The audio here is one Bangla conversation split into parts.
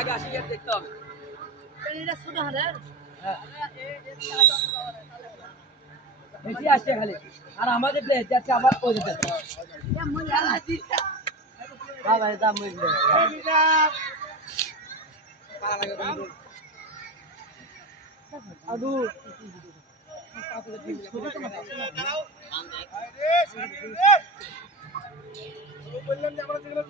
আগে 80,000 দেখতে হবে। এটা ছোট হারের বেশি আসছে খালি আর আমাদের যাচ্ছে আবার ওই যাচ্ছে হ্যাঁ ভাই দাম বুঝলে আদু বললাম যে আমরা যেগুলো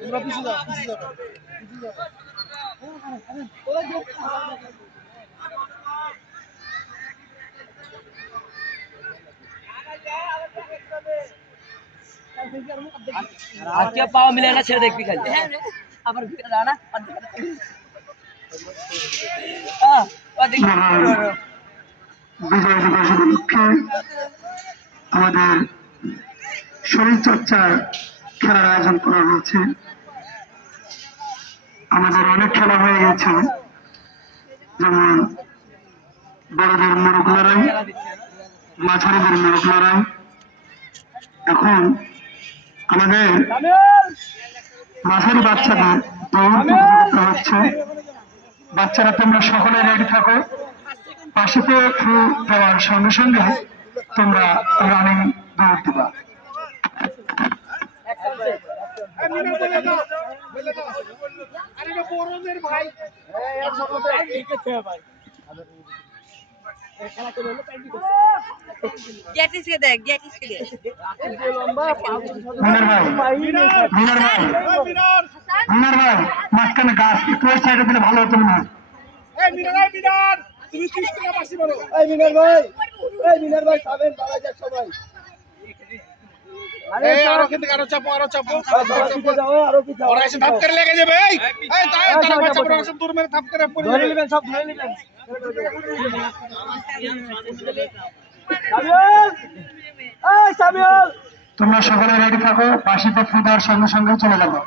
তোমরা পিছু যাও আজকে পাওয়া মিলে না ছেড়ে দেখবি খালি আবার রানা আমাদের শরীর চর্চার খেলার আয়োজন করা হয়েছে। আমাদের অনেক খেলা হয়ে গেছে, যেমন বড়দের মোরগ লড়াই, মাঝারিদের মোরগ লড়াই। এখন আমাদের মাঝারি বাচ্চাদের দৌড় প্রতিযোগিতা হচ্ছে। বাচ্চারা তোমরা সকলে রেডি থাকো, পাশেতে ফু দেওয়ার সঙ্গে সঙ্গে তোমরা রানিং দৌড় দিবা। মাঝখানে গাছ একটু সাইডে দিলে ভালো হতো না। আরো চাপো ওরা এসে ধাপ করে লেগে যাবে দূর মেরে ধাপ করে ধরে নেবেন সব ধরে নেবেন তোমরা সকলে রেডি থাকো, পাশিতে ফু দেওয়ার সঙ্গে সঙ্গে চলে যাবো।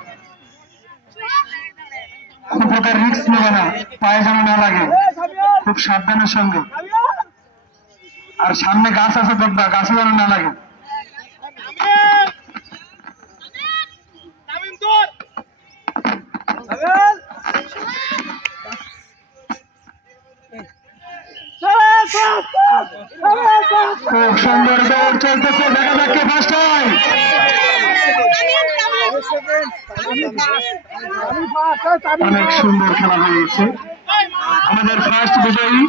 খুব প্রকার রিস্ক নেবে না, পায়ে যেন না লাগে, খুব সাবধানের সঙ্গে। আর সামনে গাছ আছে দেখবা, গাছে যেন না লাগে। খুব সুন্দর দৌড় চলতেছে, দেখা যাক কে ফার্স্ট হয়। অনেক সুন্দর খেলা হয়েছে, আমাদের ফার্স্ট বিজয়ী